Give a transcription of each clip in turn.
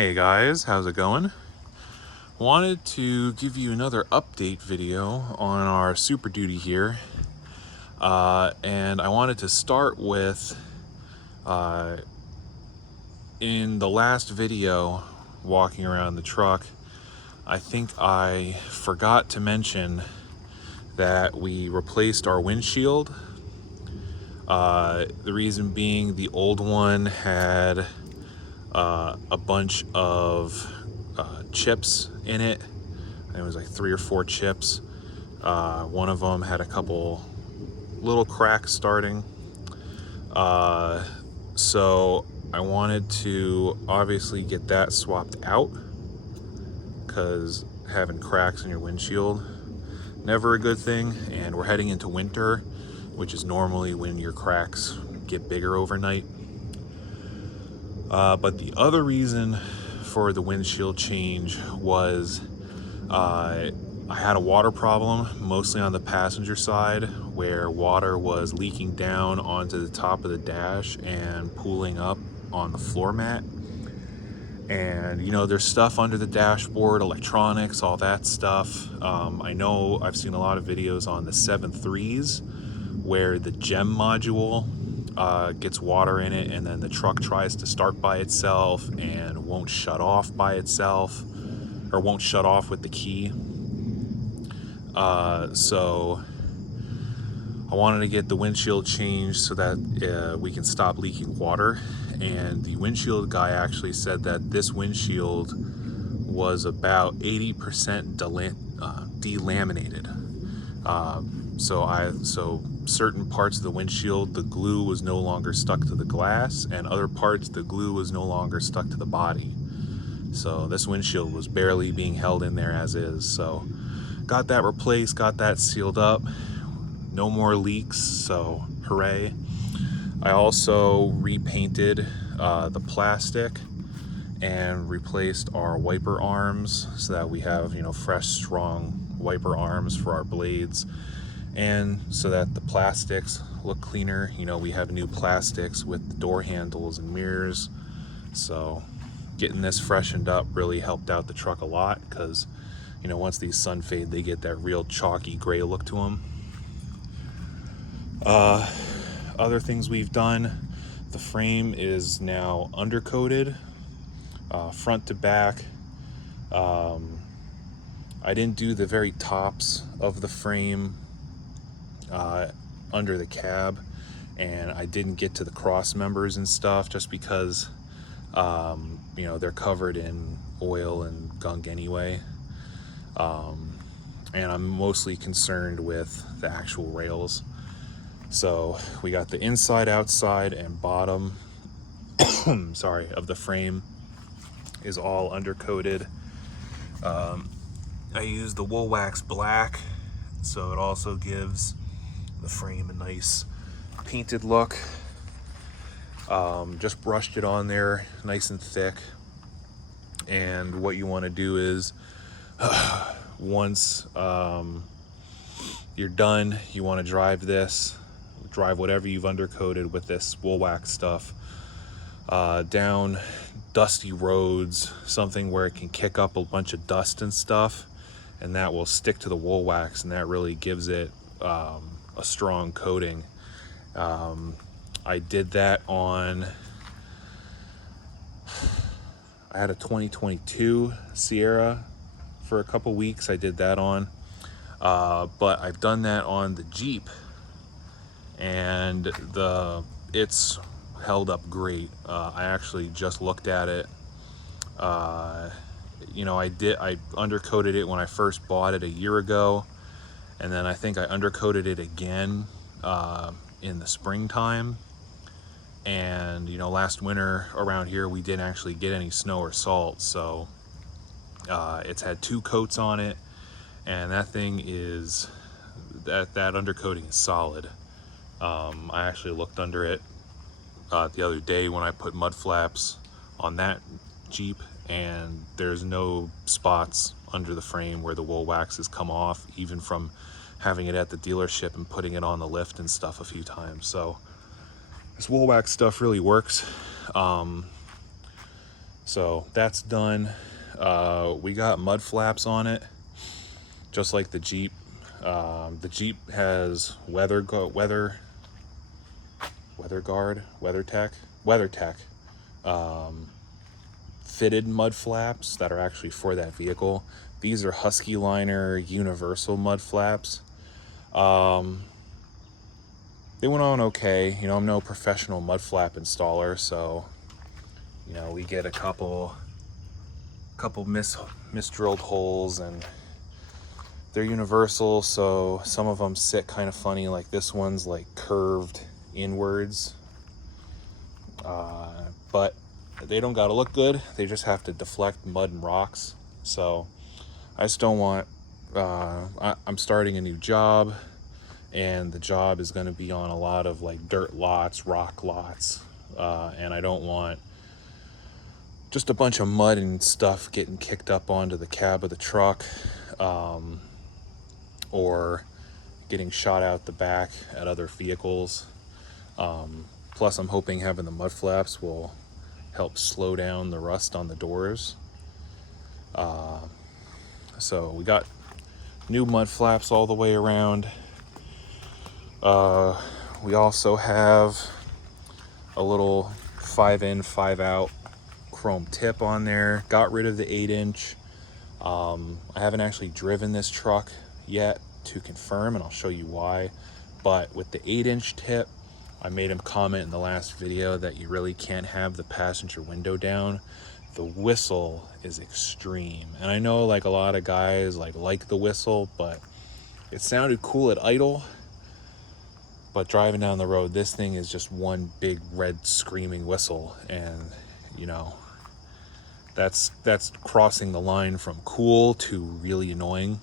Hey guys, how's it going? Wanted to give you another update video on our Super Duty here. And I wanted to start with, in the last video, walking around the truck, I think I forgot to mention that we replaced our windshield. The reason being the old one had a bunch of chips in it. It was like 3 or 4 chips. One of them had a couple little cracks starting. So I wanted to obviously get that swapped out, because having cracks in your windshield, never a good thing. And we're heading into winter, which is normally when your cracks get bigger overnight. But the other reason for the windshield change was I had a water problem, mostly on the passenger side, where water was leaking down onto the top of the dash and pooling up on the floor mat. And you know, there's stuff under the dashboard, electronics, all that stuff. I know I've seen a lot of videos on the 7.3s where the gem module gets water in it, and then the truck tries to start by itself and won't shut off by itself, or won't shut off with the key. So I wanted to get the windshield changed so that we can stop leaking water. And the windshield guy actually said that this windshield was about 80% delaminated. So certain parts of the windshield, the glue was no longer stuck to the glass, and other parts, the glue was no longer stuck to the body. So this windshield was barely being held in there as is. So got that replaced, got that sealed up. No more leaks, so hooray. I also repainted the plastic and replaced our wiper arms so that we have, you know, fresh, strong wiper arms for our blades, and so that the plastics look cleaner. You know, we have new plastics with the door handles and mirrors, so getting this freshened up really helped out the truck a lot, because, you know, once these sun fade, they get that real chalky gray look to them. Other things we've done, the frame is now undercoated, front to back. I didn't do the very tops of the frame under the cab, and I didn't get to the cross members and stuff just because you know, they're covered in oil and gunk anyway. And I'm mostly concerned with the actual rails. So we got the inside, outside, and bottom sorry, of the frame is all undercoated. I used the wool wax black, so it also gives the frame a nice painted look. Just brushed it on there nice and thick. And what you want to do is once you're done, you want to drive whatever you've undercoated with this wool wax stuff down dusty roads, something where it can kick up a bunch of dust and stuff, and that will stick to the wool wax, and that really gives it a strong coating. I did that on, I had a 2022 Sierra for a couple weeks. I did that on, but I've done that on the Jeep, and it's held up great. I actually just looked at it. You know, I undercoated it when I first bought it a year ago, and then I think I undercoated it again in the springtime. And you know, last winter around here we didn't actually get any snow or salt, so it's had 2 coats on it, and that thing is, that undercoating is solid. I actually looked under it the other day when I put mud flaps on that Jeep, and there's no spots under the frame where the wool wax has come off, even from having it at the dealership and putting it on the lift and stuff a few times. So this wool wax stuff really works. So that's done. We got mud flaps on it, just like the Jeep. The Jeep has WeatherTech fitted mud flaps that are actually for that vehicle. These are Husky Liner universal mud flaps. They went on okay. You know, I'm no professional mud flap installer, so you know, we get a couple misdrilled holes, and they're universal, so some of them sit kind of funny. Like this one's like curved inwards, but they don't gotta look good. They just have to deflect mud and rocks. So I just don't want. I'm starting a new job, and the job is going to be on a lot of like dirt lots, rock lots, and I don't want just a bunch of mud and stuff getting kicked up onto the cab of the truck, or getting shot out the back at other vehicles. Plus, I'm hoping having the mud flaps will help slow down the rust on the doors. So we got new mud flaps all the way around. We also have a little 5-in, 5-out chrome tip on there. Got rid of the 8-inch. I haven't actually driven this truck yet to confirm, and I'll show you why. But with the 8-inch tip, I made him comment in the last video that you really can't have the passenger window down. The whistle is extreme, and I know like a lot of guys like the whistle, but it sounded cool at idle. But driving down the road, this thing is just one big red screaming whistle, and you know, that's crossing the line from cool to really annoying.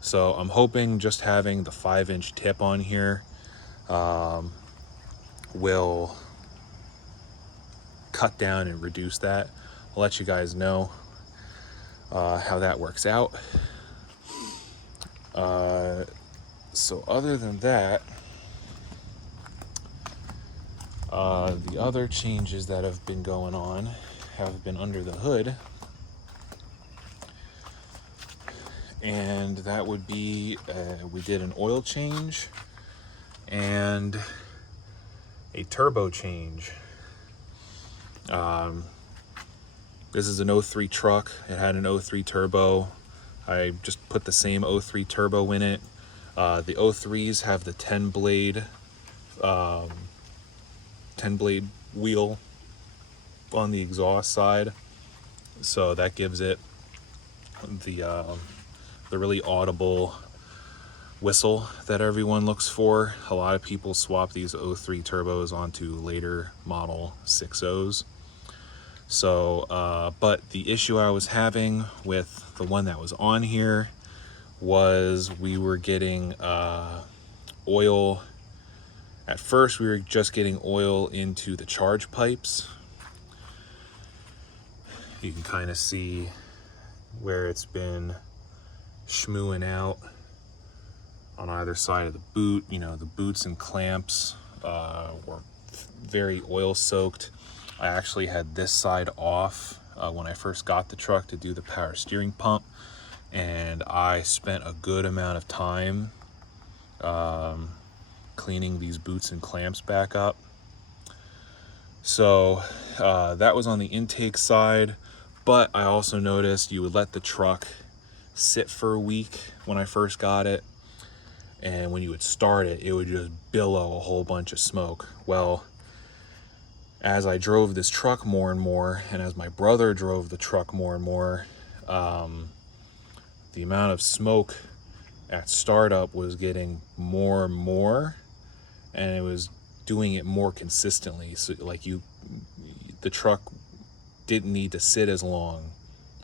So I'm hoping just having the 5-inch tip on here will cut down and reduce that. I'll let you guys know how that works out. So other than that, the other changes that have been going on have been under the hood, and that would be we did an oil change and a turbo change. This is an 03 truck. It had an 03 turbo. I just put the same 03 turbo in it. The 03s have the 10 blade wheel on the exhaust side, so that gives it the really audible whistle that everyone looks for. A lot of people swap these 03 turbos onto later model 6.0s. So, but the issue I was having with the one that was on here was we were getting oil. At first, we were just getting oil into the charge pipes. You can kind of see where it's been schmooing out on either side of the boot. You know, the boots and clamps were very oil soaked. I actually had this side off when I first got the truck to do the power steering pump, and I spent a good amount of time cleaning these boots and clamps back up. So that was on the intake side, but I also noticed you would let the truck sit for a week when I first got it, and when you would start it, it would just billow a whole bunch of smoke. Well, as I drove this truck more and more, and as my brother drove the truck more and more, the amount of smoke at startup was getting more and more, and it was doing it more consistently. So like the truck didn't need to sit as long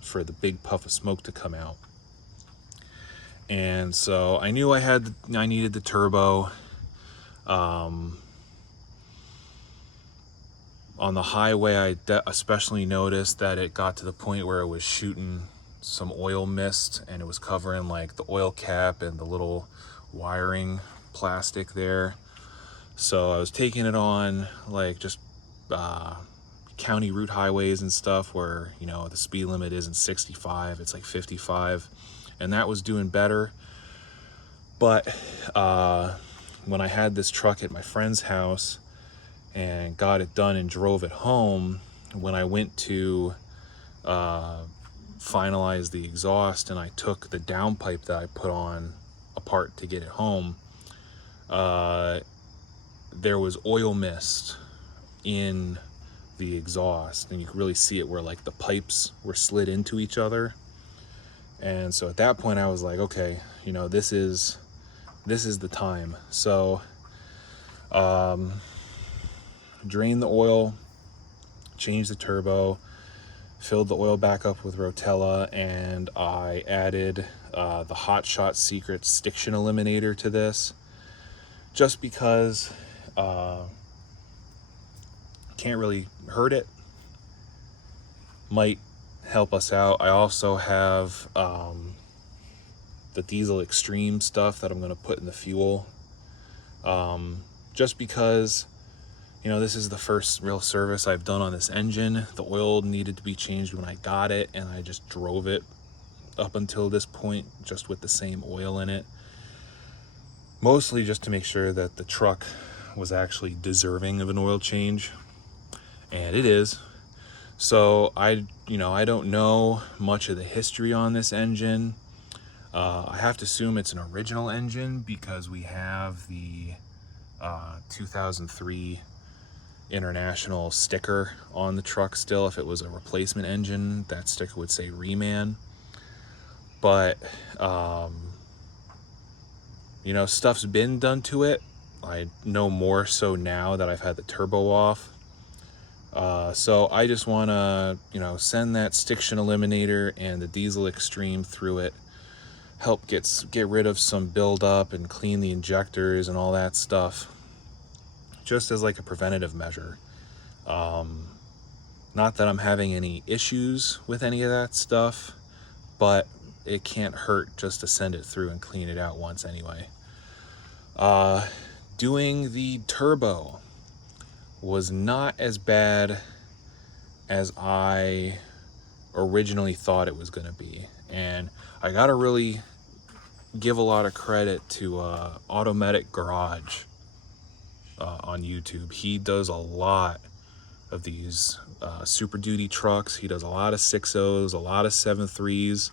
for the big puff of smoke to come out. And so I knew I needed the turbo. On the highway, I especially noticed that it got to the point where it was shooting some oil mist, and it was covering like the oil cap and the little wiring plastic there. So I was taking it on, like just county route highways and stuff where, you know, the speed limit isn't 65, it's like 55, and that was doing better. But when I had this truck at my friend's house and got it done and drove it home, when I went to finalize the exhaust and I took the downpipe that I put on apart to get it home, there was oil mist in the exhaust, and you could really see it where like the pipes were slid into each other. And so at that point I was like, okay, you know, this is the time. So drained the oil, changed the turbo, filled the oil back up with Rotella, and I added the Hot Shot Secret Stiction Eliminator to this, just because can't really hurt it, might help us out. I also have the Diesel Extreme stuff that I'm going to put in the fuel, just because, you know, this is the first real service I've done on this engine. The oil needed to be changed when I got it, and I just drove it up until this point just with the same oil in it, mostly just to make sure that the truck was actually deserving of an oil change, and it is. So I don't know much of the history on this engine. I have to assume it's an original engine because we have the 2003 international sticker on the truck still. If it was a replacement engine, that sticker would say Reman. But you know, stuff's been done to it. I know more so now that I've had the turbo off. So I just want to, you know, send that Stiction Eliminator and the Diesel Extreme through it, help get rid of some buildup and clean the injectors and all that stuff, just as like a preventative measure. Not that I'm having any issues with any of that stuff, but it can't hurt just to send it through and clean it out once anyway. Doing the turbo was not as bad as I originally thought it was going to be, and I gotta really give a lot of credit to Automatic Garage on YouTube. He does a lot of these Super Duty trucks. He does a lot of 6.0s, a lot of 7.3s,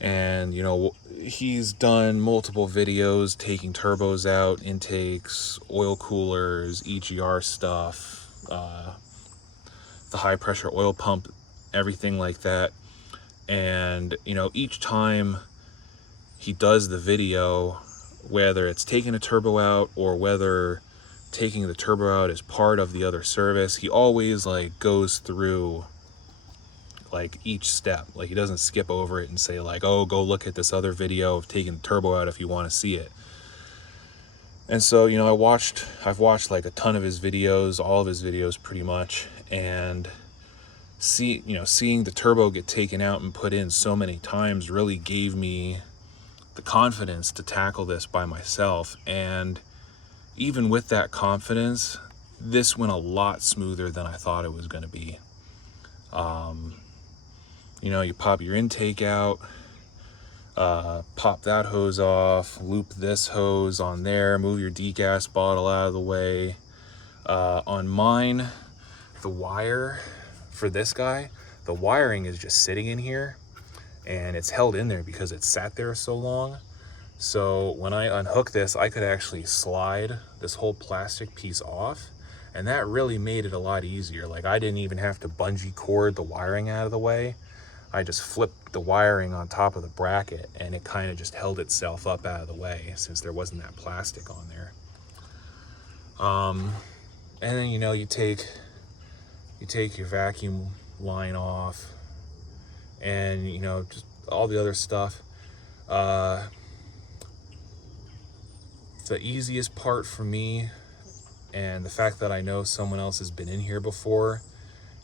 and you know, he's done multiple videos taking turbos out, intakes, oil coolers, EGR stuff, the high pressure oil pump, everything like that. And you know, each time he does the video, whether it's taking a turbo out or whether taking the turbo out is part of the other service, he always like goes through like each step. Like, he doesn't skip over it and say like, oh, go look at this other video of taking the turbo out if you want to see it. And so, you know, I've watched like a ton of his videos, all of his videos pretty much, and seeing the turbo get taken out and put in so many times really gave me the confidence to tackle this by myself. And even with that confidence, this went a lot smoother than I thought it was going to be. You know, you pop your intake out, pop that hose off, loop this hose on there, move your degas bottle out of the way. On mine, the wire for this guy, the wiring is just sitting in here, and it's held in there because it sat there so long. So when I unhook this, I could actually slide this whole plastic piece off, and that really made it a lot easier. Like, I didn't even have to bungee cord the wiring out of the way. I just flipped the wiring on top of the bracket, and it kind of just held itself up out of the way since there wasn't that plastic on there. And then, you know, you take your vacuum line off, and you know, just all the other stuff. The easiest part for me, and the fact that I know someone else has been in here before,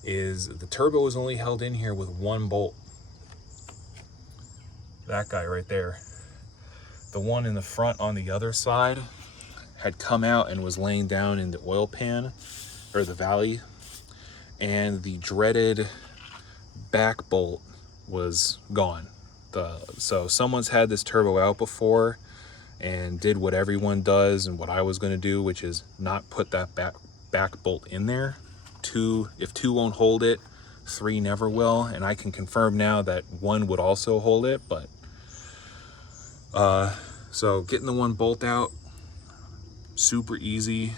is the turbo is only held in here with one bolt. That guy right there. The one in the front on the other side had come out and was laying down in the oil pan, or the valley, and the dreaded back bolt was gone. So someone's had this turbo out before and did what everyone does and what I was going to do, which is not put that back bolt in there. If two won't hold it, three never will, and I can confirm now that one would also hold it. But so getting the one bolt out, super easy.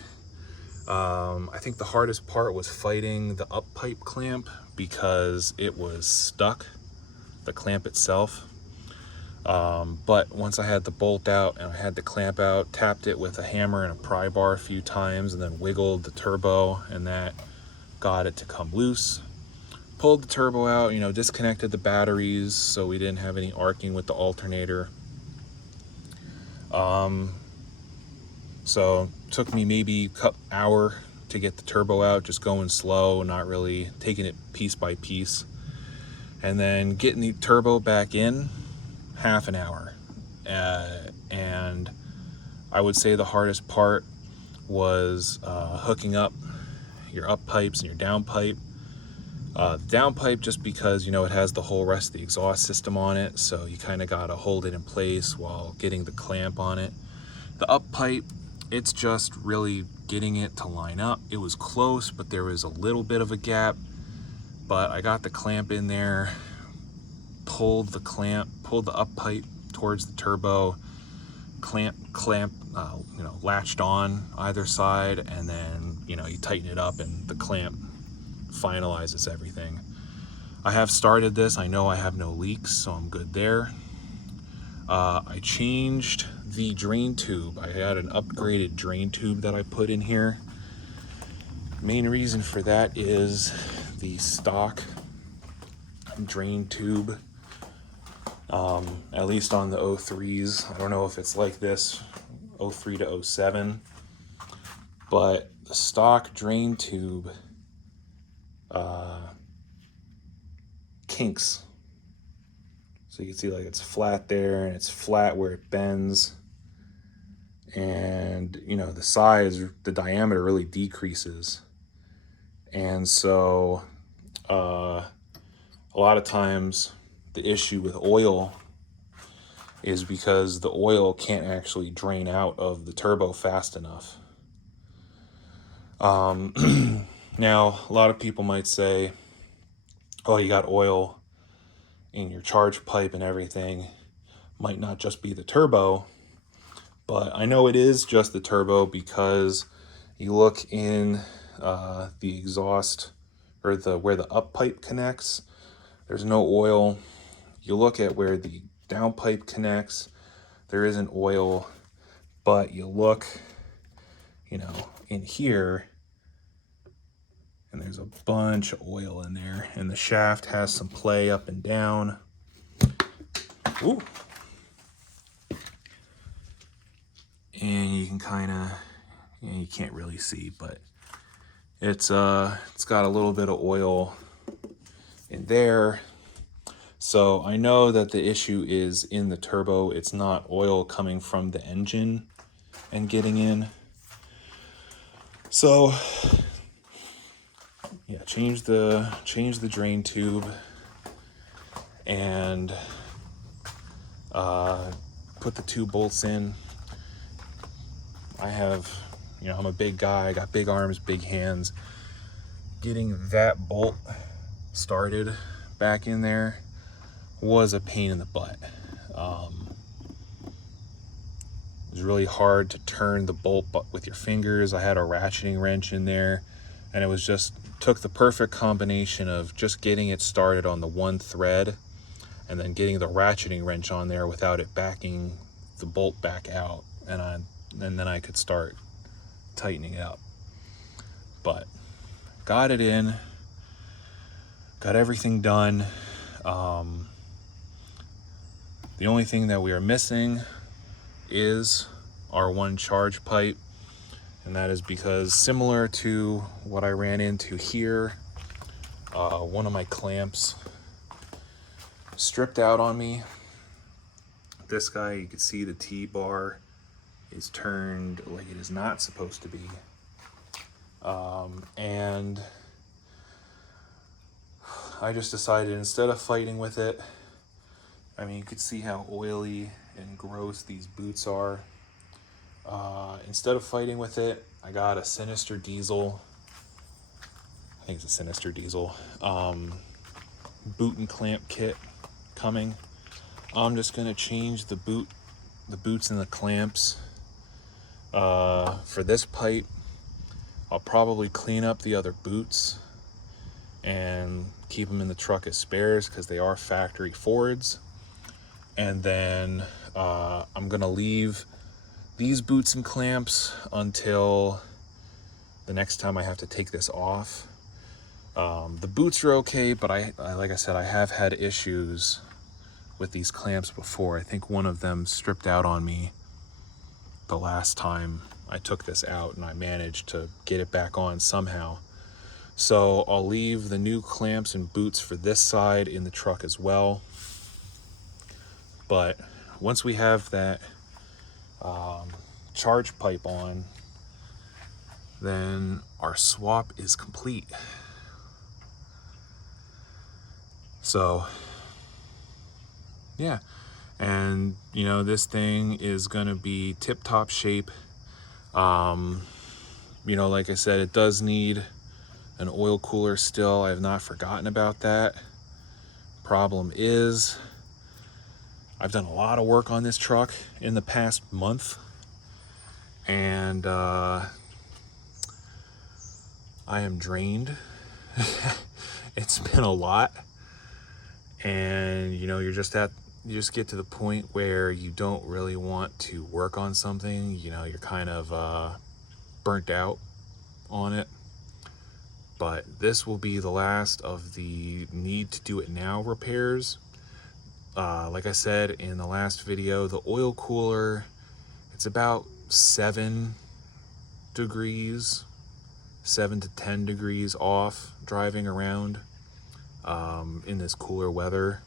I think the hardest part was fighting the up pipe clamp because it was stuck, the clamp itself. But once I had the bolt out and I had the clamp out, tapped it with a hammer and a pry bar a few times, and then wiggled the turbo, and that got it to come loose. Pulled the turbo out, you know, disconnected the batteries so we didn't have any arcing with the alternator. So took me maybe an hour to get the turbo out, just going slow, not really taking it piece by piece. And then getting the turbo back in, half an hour. And I would say the hardest part was hooking up your up pipes and your down pipe. Down pipe, just because, you know, it has the whole rest of the exhaust system on it, so you kind of got to hold it in place while getting the clamp on it. The up pipe, it's just really getting it to line up. It was close, but there was a little bit of a gap. But I got the clamp in there, pulled the up pipe towards the turbo, latched on either side, and then, you know, you tighten it up and the clamp finalizes everything. I have started this. I know I have no leaks, so I'm good there. I changed the drain tube. I had an upgraded drain tube that I put in here. Main reason for that is the stock drain tube, at least on the 03s. I don't know if it's like this 03 to 07, but the stock drain tube kinks. So you can see, like, it's flat there and it's flat where it bends, and, you know, the diameter really decreases. And so a lot of times the issue with oil is because the oil can't actually drain out of the turbo fast enough. Now, a lot of people might say, oh, you got oil in your charge pipe and everything. Might not just be the turbo, but I know it is just the turbo, because you look in the exhaust, or where the up pipe connects, there's no oil. You look at where the down pipe connects, there isn't oil. But you look, you know, in here, and there's a bunch of oil in there, and the shaft has some play up and down. Ooh. And you can kind of, you can't really see, but it's got a little bit of oil in there. So I know that the issue is in the turbo. It's not oil coming from the engine and getting in. So yeah, change the drain tube, and put the two bolts in. I have, you know, I'm a big guy, I got big arms, big hands. Getting that bolt started back in there was a pain in the butt. It was really hard to turn the bolt with your fingers. I had a ratcheting wrench in there, and it was just, took the perfect combination of just getting it started on the one thread and then getting the ratcheting wrench on there without it backing the bolt back out, and then I could start tightening it up. But got it in, got everything done. The only thing that we are missing is our one charge pipe, and that is because, similar to what I ran into here, one of my clamps stripped out on me. This guy, you can see the T-bar is turned like it is not supposed to be, and I just decided instead of fighting with it, I mean, you could see how oily and gross these boots are. Instead of fighting with it, I got a Sinister Diesel. I think it's a Sinister Diesel boot and clamp kit coming. I'm just gonna change the boots and the clamps. For this pipe, I'll probably clean up the other boots and keep them in the truck as spares because they are factory Fords. And then I'm gonna leave these boots and clamps until the next time I have to take this off. The boots are okay, but I like I said, I have had issues with these clamps before. I think one of them stripped out on me the last time I took this out, and I managed to get it back on somehow. So I'll leave the new clamps and boots for this side in the truck as well. But once we have that charge pipe on, then our swap is complete. So yeah, and you know, this thing is gonna be tip-top shape. You know, like I said, it does need an oil cooler still. I have not forgotten about that. Problem is, I've done a lot of work on this truck in the past month, and I am drained. It's been a lot, and you know, you just get to the point where you don't really want to work on something. You know, you're kind of burnt out on it. But this will be the last of the need to do it now repairs. Like I said in the last video, the oil cooler, it's about 7 degrees, 7 to 10 degrees off driving around in this cooler weather.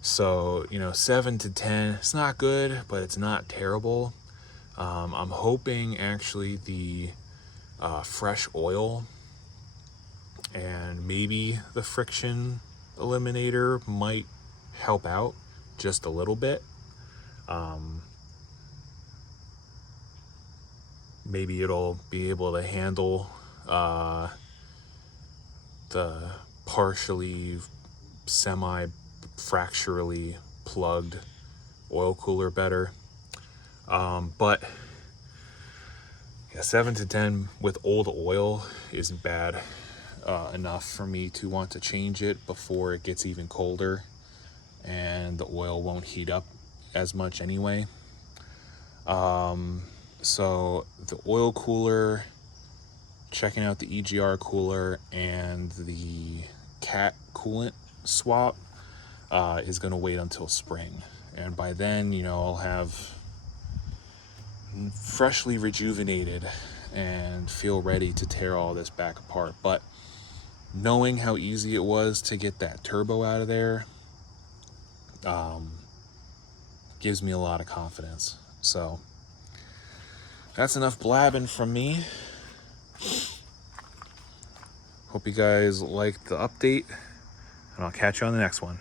So, you know, 7 to 10, it's not good, but it's not terrible. I'm hoping actually the fresh oil and maybe the friction eliminator might help out just a little bit. Maybe it'll be able to handle the partially semi-fracturally plugged oil cooler better. But yeah, 7 to 10 with old oil isn't bad enough for me to want to change it before it gets even colder, and the oil won't heat up as much anyway. So the oil cooler, checking out the EGR cooler, and the cat coolant swap is going to wait until spring. And by then, you know, I'll have freshly rejuvenated and feel ready to tear all this back apart. But knowing how easy it was to get that turbo out of there gives me a lot of confidence. So that's enough blabbing from me. Hope you guys liked the update, and I'll catch you on the next one.